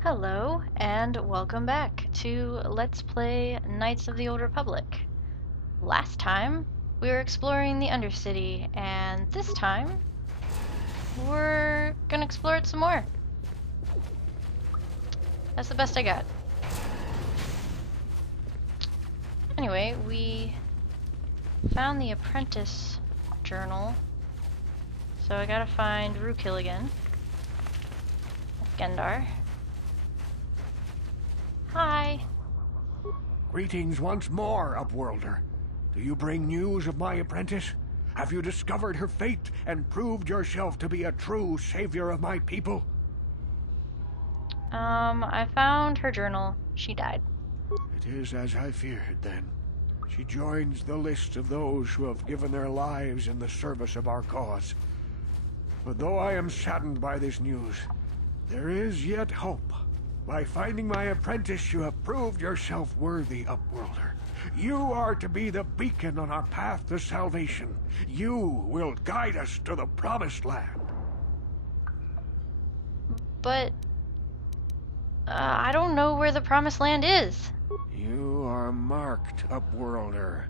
Hello, and welcome back to Let's Play Knights of the Old Republic. Last time, we were exploring the Undercity, and this time, we're gonna explore it some more. That's the best I got. Anyway, we found the apprentice journal, so I gotta find Rookil again. Gendar. Hi. Greetings once more, Upworlder. Do you bring news of my apprentice? Have you discovered her fate and proved yourself to be a true savior of my people? I found her journal. She died. It is as I feared, then. She joins the list of those who have given their lives in the service of our cause. But though I am saddened by this news, there is yet hope. By finding my apprentice, you have proved yourself worthy, Upworlder. You are to be the beacon on our path to salvation. You will guide us to the Promised Land. But I don't know where the Promised Land is. You are marked, Upworlder.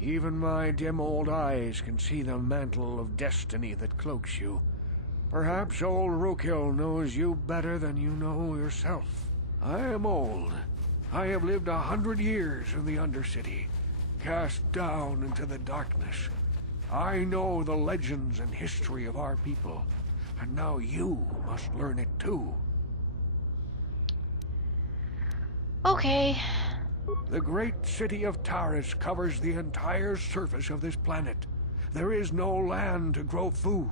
Even my dim old eyes can see the mantle of destiny that cloaks you. Perhaps old Rookil knows you better than you know yourself. I am old. I have lived 100 years in the Undercity, cast down into the darkness. I know the legends and history of our people, and now you must learn it too. Okay. The great city of Taris covers the entire surface of this planet. There is no land to grow food.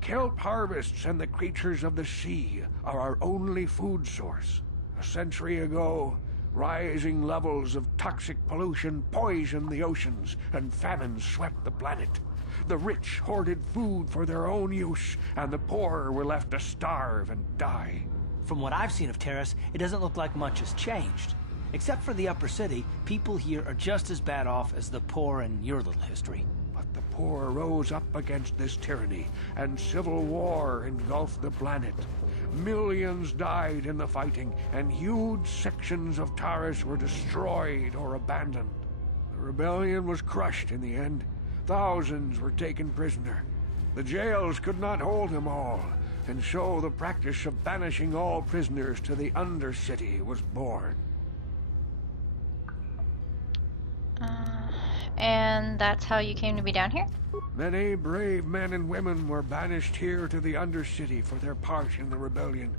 Kelp harvests and the creatures of the sea are our only food source. A century ago, rising levels of toxic pollution poisoned the oceans, and famine swept the planet. The rich hoarded food for their own use, and the poor were left to starve and die. From what I've seen of Taris, it doesn't look like much has changed. Except for the upper city, people here are just as bad off as the poor in your little history. But the poor rose up against this tyranny, and civil war engulfed the planet. Millions died in the fighting, and huge sections of Taris were destroyed or abandoned. The rebellion was crushed in the end. Thousands were taken prisoner. The jails could not hold them all, and so the practice of banishing all prisoners to the Undercity was born. And that's how you came to be down here? Many brave men and women were banished here to the Undercity for their part in the rebellion.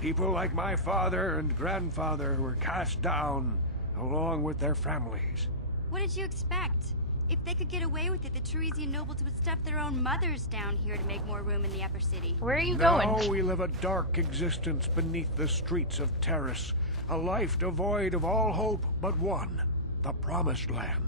People like my father and grandfather were cast down, along with their families. What did you expect? If they could get away with it, the Teresian nobles would stuff their own mothers down here to make more room in the upper city. Where are you Now going? we live a dark existence beneath the streets of Taris, a life devoid of all hope but one, the Promised Land.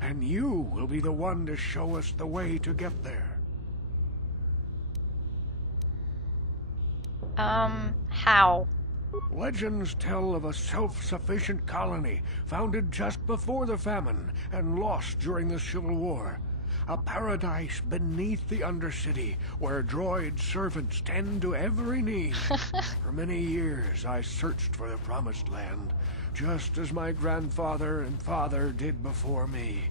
And you will be the one to show us the way to get there. How? Legends tell of a self-sufficient colony founded just before the famine and lost during the Civil War. A paradise beneath the Undercity where droid servants tend to every need. For many years I searched for the Promised Land, just as my grandfather and father did before me.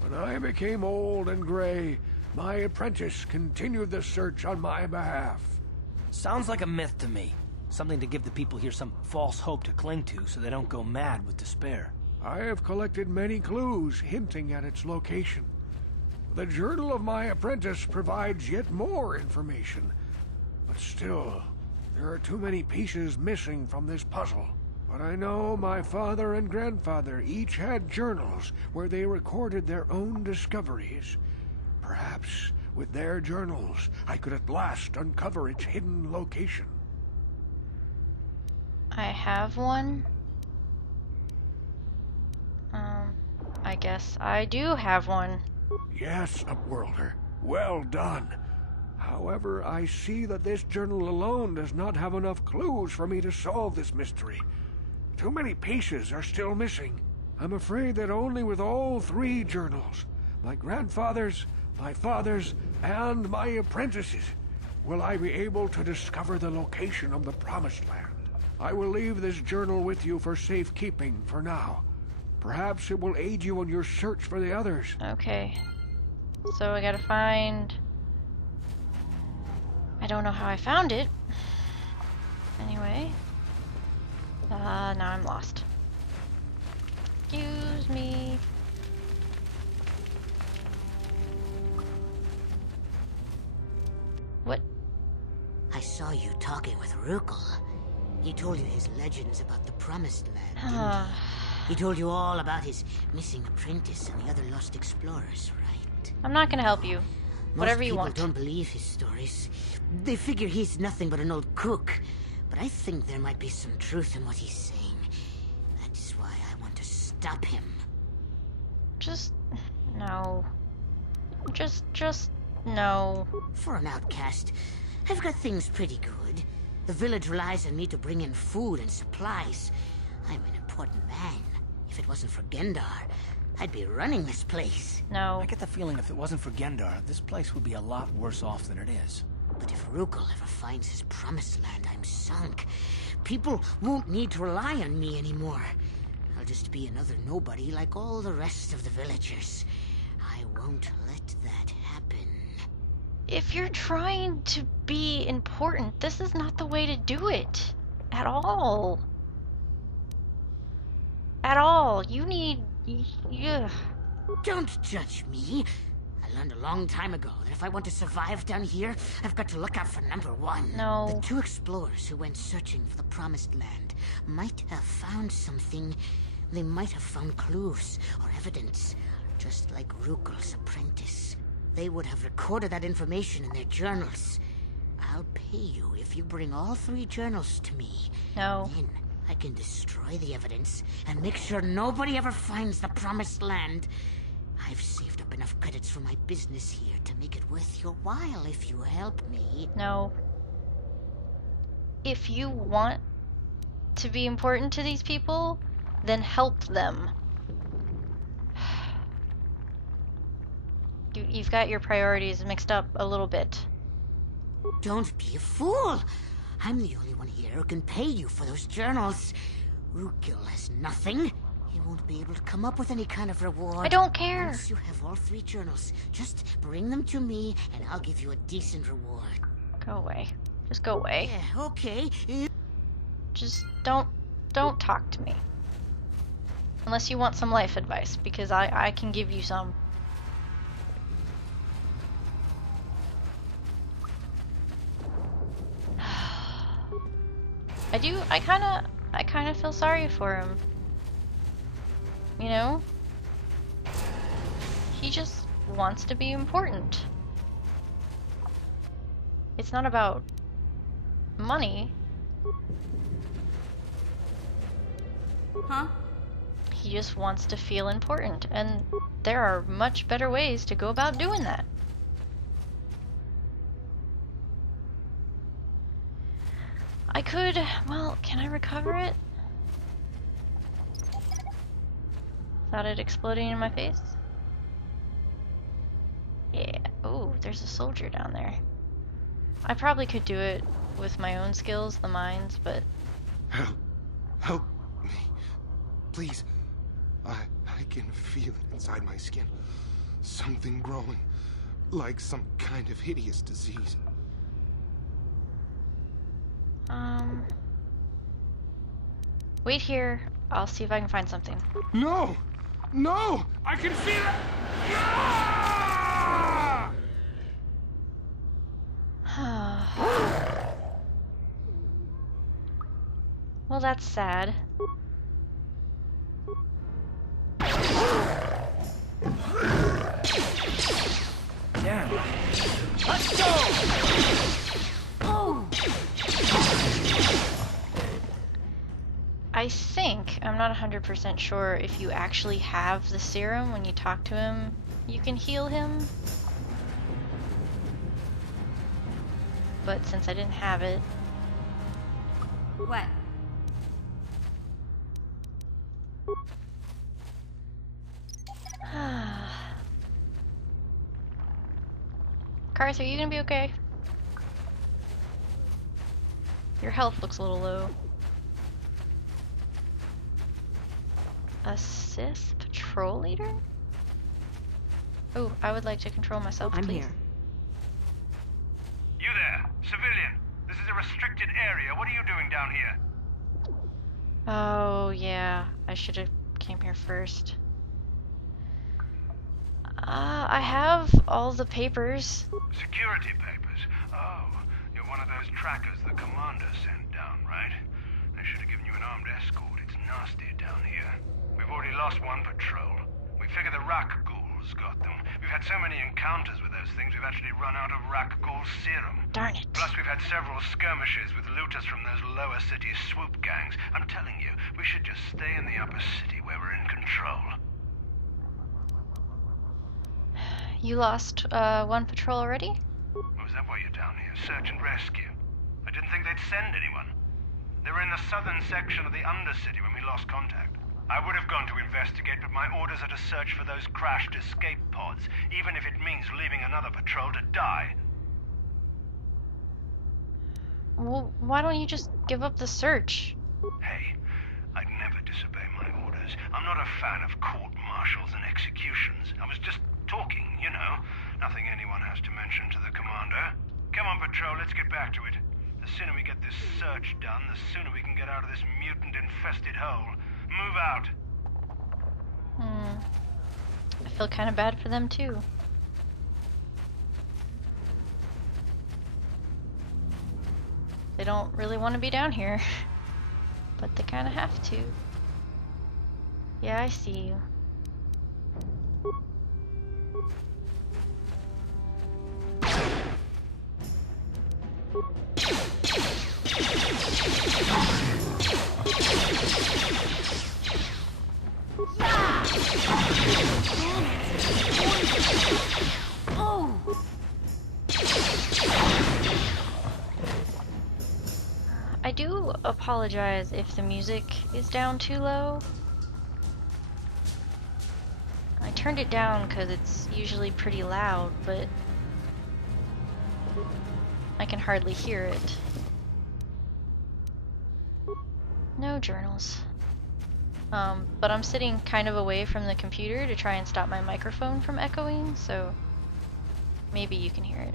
When I became old and gray, my apprentice continued the search on my behalf. Sounds like a myth to me. Something to give the people here some false hope to cling to so they don't go mad with despair. I have collected many clues hinting at its location. The journal of my apprentice provides yet more information. But still, there are too many pieces missing from this puzzle. But I know my father and grandfather each had journals where they recorded their own discoveries. Perhaps with their journals, I could at last uncover its hidden location. I have one. I guess I do have one. Yes, Upworlder. Well done. However, I see that this journal alone does not have enough clues for me to solve this mystery. Too many pieces are still missing. I'm afraid that only with all three journals, my grandfather's, my father's, and my apprentice's, will I be able to discover the location of the Promised Land. I will leave this journal with you for safekeeping for now. Perhaps it will aid you in your search for the others. Okay. So I gotta find... I don't know how I found it. Anyway. Now I'm lost. Excuse me. What? I saw you talking with Rukel. He told you his legends about the Promised Land, didn't he? He told you all about his missing apprentice and the other lost explorers, right? I'm not gonna help you. Whatever you want. Most people don't believe his stories. They figure he's nothing but an old cook. But I think there might be some truth in what he's saying. That's why I want to stop him. Just... no. Just... no. For an outcast, I've got things pretty good. The village relies on me to bring in food and supplies. I'm an important man. If it wasn't for Gendar, I'd be running this place. No. I get the feeling if it wasn't for Gendar, this place would be a lot worse off than it is. But if Rukel ever finds his Promised Land, I'm sunk. People won't need to rely on me anymore. I'll just be another nobody like all the rest of the villagers. I won't let that happen. If you're trying to be important, this is not the way to do it. At all. At all. You need... yeah. Don't judge me. I learned a long time ago that if I want to survive down here, I've got to look out for number one. No. The two explorers who went searching for the Promised Land might have found something. They might have found clues or evidence, just like Rukel's apprentice. They would have recorded that information in their journals. I'll pay you if you bring all 3 journals to me. No. Then I can destroy the evidence and make sure nobody ever finds the Promised Land. I've saved up enough credits for my business here to make it worth your while if you help me. No. If you want to be important to these people, then help them. You've got your priorities mixed up a little bit. Don't be a fool! I'm the only one here who can pay you for those journals. Rukel has nothing. He won't be able to come up with any kind of reward. I don't care. Once you have all 3 journals, just bring them to me and I'll give you a decent reward. Go away. Just go away. Yeah, okay. Just don't talk to me. Unless you want some life advice, because I can give you some. I kinda feel sorry for him. You know? He just wants to be important. It's not about money. Huh? He just wants to feel important, and there are much better ways to go about doing that. I could, well, can I recover it? Without it exploding in my face? Yeah. Oh, there's a soldier down there. I probably could do it with my own skills, the mines, but... Help me. Please. I can feel it inside my skin. Something growing. Like some kind of hideous disease. Wait here. I'll see if I can find something. No! No! I can feel it! Ah! Well, that's sad. Damn. Let's go! Oh! I think, I'm not 100% sure if you actually have the serum when you talk to him, you can heal him. But since I didn't have it... What? Carth, are you gonna be okay? Your health looks a little low. A Sith patrol leader? Oh, I would like to control myself, I'm please. here. You there, civilian. This is a restricted area. What are you doing down here? Oh, yeah. I should have came here first. I have all the papers. Security papers. Oh, you're one of those trackers the commander sent down, right? They should have given you an armed escort. It's nasty down here. We've already lost one patrol. We figure the Rak ghouls got them. We've had so many encounters with those things, we've actually run out of Rak ghoul serum. Darn it. Plus, we've had several skirmishes with looters from those lower city swoop gangs. I'm telling you, we should just stay in the upper city where we're in control. You lost one patrol already? Oh, is that why you're down here? Search and rescue? I didn't think they'd send anyone. They were in the southern section of the Undercity when we lost contact. I would have gone to investigate, but my orders are to search for those crashed escape pods, even if it means leaving another patrol to die. Well, why don't you just give up the search? Hey, I'd never disobey my orders. I'm not a fan of court-martials and executions. I was just talking, you know. Nothing anyone has to mention to the commander. Come on, patrol, let's get back to it. The sooner we get this search done, the sooner we can get out of this mutant-infested hole. Move out. I feel kind of bad for them, too. They don't really want to be down here. But they kind of have to. Yeah, I see you. I do apologize if the music is down too low. I turned it down because it's usually pretty loud, but I can hardly hear it. No journals. But I'm sitting kind of away from the computer to try and stop my microphone from echoing, so maybe you can hear it.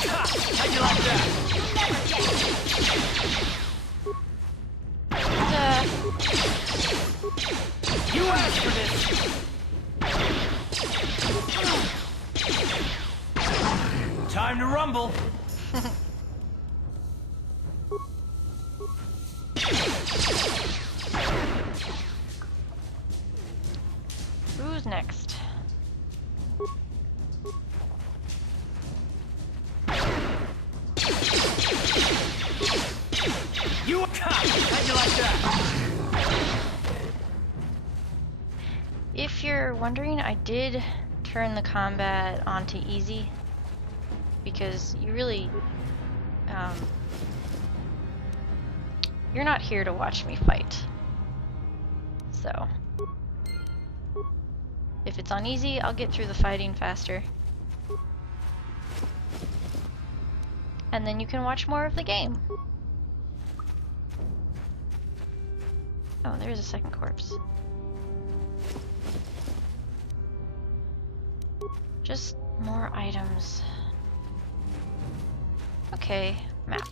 How'd you like that? You asked for this. Time to rumble. Who's next? You how'd you like that? If you're wondering, I did turn the combat onto easy because you really, you're not here to watch me fight. So, if it's on easy, I'll get through the fighting faster. And then you can watch more of the game. Oh, there's a second corpse. Just more items. Okay, map.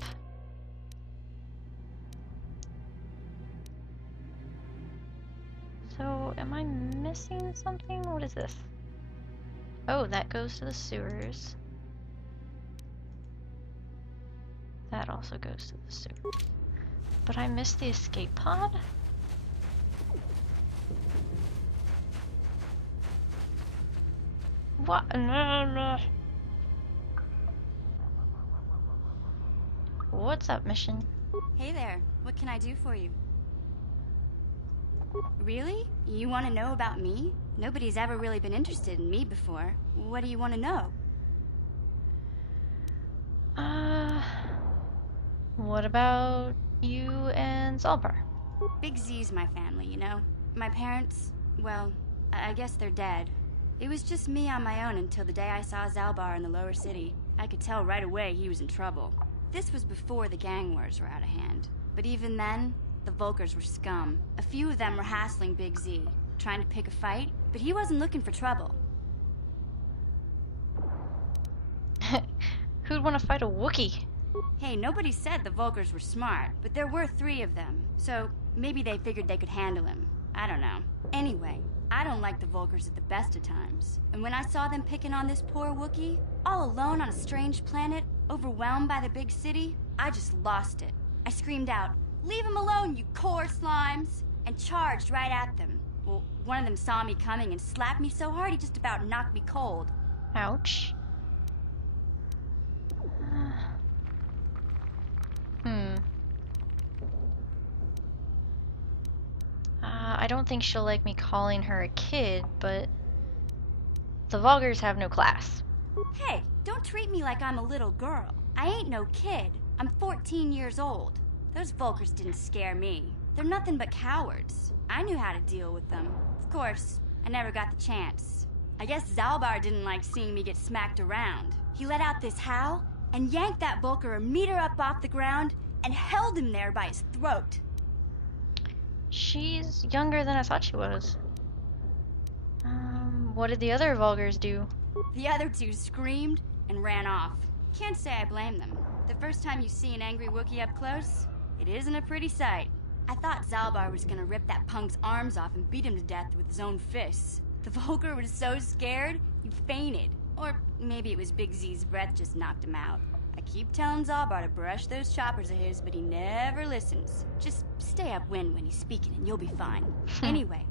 So, am I missing something? What is this? Oh, that goes to the sewers. That also goes to the sewers. But I missed the escape pod? What? No. What's up, mission? Hey there, what can I do for you? Really? You want to know about me? Nobody's ever really been interested in me before. What do you want to know? What about you and Zalbar? Big Z's my family, you know? My parents, well, I guess they're dead. It was just me on my own until the day I saw Zalbar in the lower city. I could tell right away he was in trouble. This was before the gang wars were out of hand. But even then, the Vulkars were scum. A few of them were hassling Big Z, trying to pick a fight, but he wasn't looking for trouble. Who'd want to fight a Wookiee? Hey, nobody said the Vulkars were smart, but there were 3 of them, so maybe they figured they could handle him. I don't know. Anyway, I don't like the Vulkars at the best of times. And when I saw them picking on this poor Wookiee, all alone on a strange planet, overwhelmed by the big city, I just lost it. I screamed out, "Leave him alone, you core slimes!" and charged right at them. Well, one of them saw me coming and slapped me so hard he just about knocked me cold. Ouch. I don't think she'll like me calling her a kid, but the Vulgars have no class. Hey, don't treat me like I'm a little girl. I ain't no kid. I'm 14 years old. Those Vulkars didn't scare me. They're nothing but cowards. I knew how to deal with them. Of course, I never got the chance. I guess Zalbar didn't like seeing me get smacked around. He let out this howl and yanked that Vulkar a meter up off the ground and held him there by his throat. She's younger than I thought she was. What did the other Vulgars do? The other 2 screamed and ran off. Can't say I blame them. The first time you see an angry Wookiee up close, it isn't a pretty sight. I thought Zalbar was gonna rip that punk's arms off and beat him to death with his own fists. The Vulkar was so scared, he fainted. Or maybe it was Big Z's breath just knocked him out. I keep telling Zalbar to brush those choppers of his, but he never listens. Just stay upwind when he's speaking and you'll be fine. Anyway,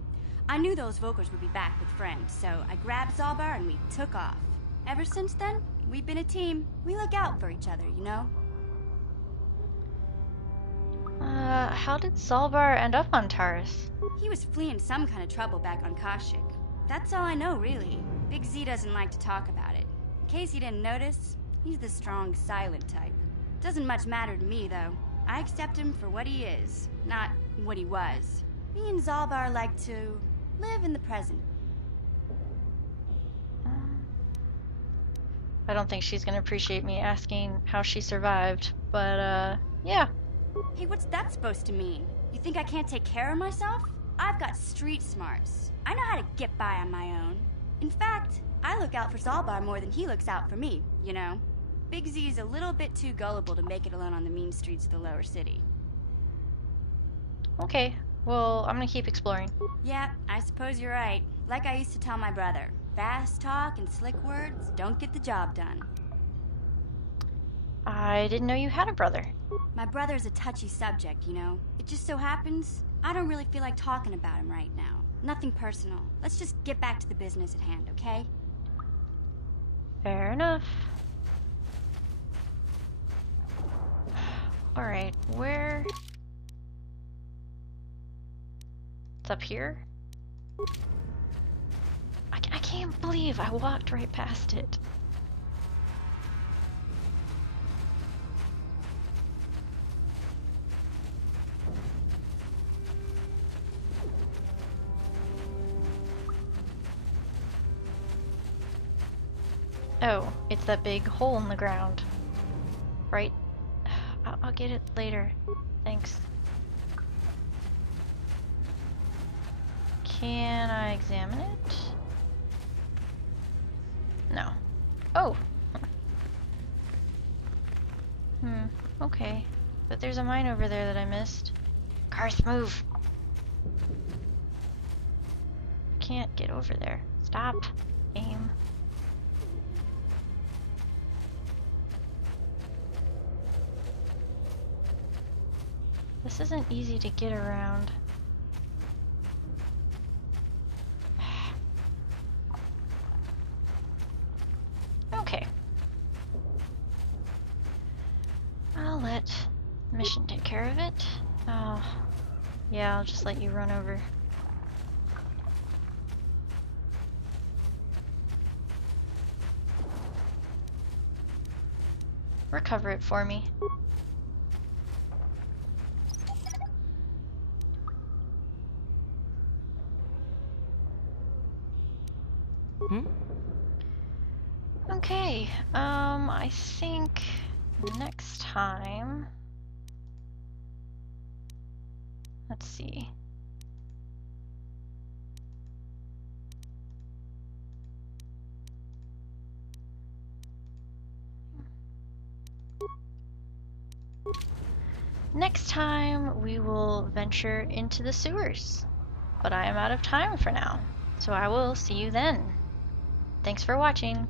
I knew those Vulkars would be back with friends, so I grabbed Zalbar and we took off. Ever since then, we've been a team. We look out for each other, you know? How did Zalbar end up on Taris? He was fleeing some kind of trouble back on Kashyyyk. That's all I know, really. Big Z doesn't like to talk about it. In case you didn't notice, he's the strong, silent type. Doesn't much matter to me, though. I accept him for what he is, not what he was. Me and Zalbar like to live in the present. I don't think she's gonna appreciate me asking how she survived, but, yeah. Hey, what's that supposed to mean? You think I can't take care of myself? I've got street smarts. I know how to get by on my own. In fact, I look out for Zalbar more than he looks out for me, you know? Big Z's a little bit too gullible to make it alone on the mean streets of the lower city. Okay, well, I'm gonna keep exploring. Yeah, I suppose you're right. Like I used to tell my brother, fast talk and slick words don't get the job done. I didn't know you had a brother. My brother's a touchy subject, you know? It just so happens I don't really feel like talking about him right now. Nothing personal. Let's just get back to the business at hand, okay? Fair enough. Alright, where... It's up here? I can't believe I walked right past it. Oh, it's that big hole in the ground. Right? I'll get it later. Thanks. Can I examine it? No. Oh! Okay. But there's a mine over there that I missed. Carth, move! Can't get over there. Stop. Aim. This isn't easy to get around. Okay. I'll let Mission take care of it. Oh, yeah, I'll just let you run over. Recover it for me. Okay, I think next time, let's see. Next time we will venture into the sewers, but I am out of time for now, so I will see you then. Thanks for watching.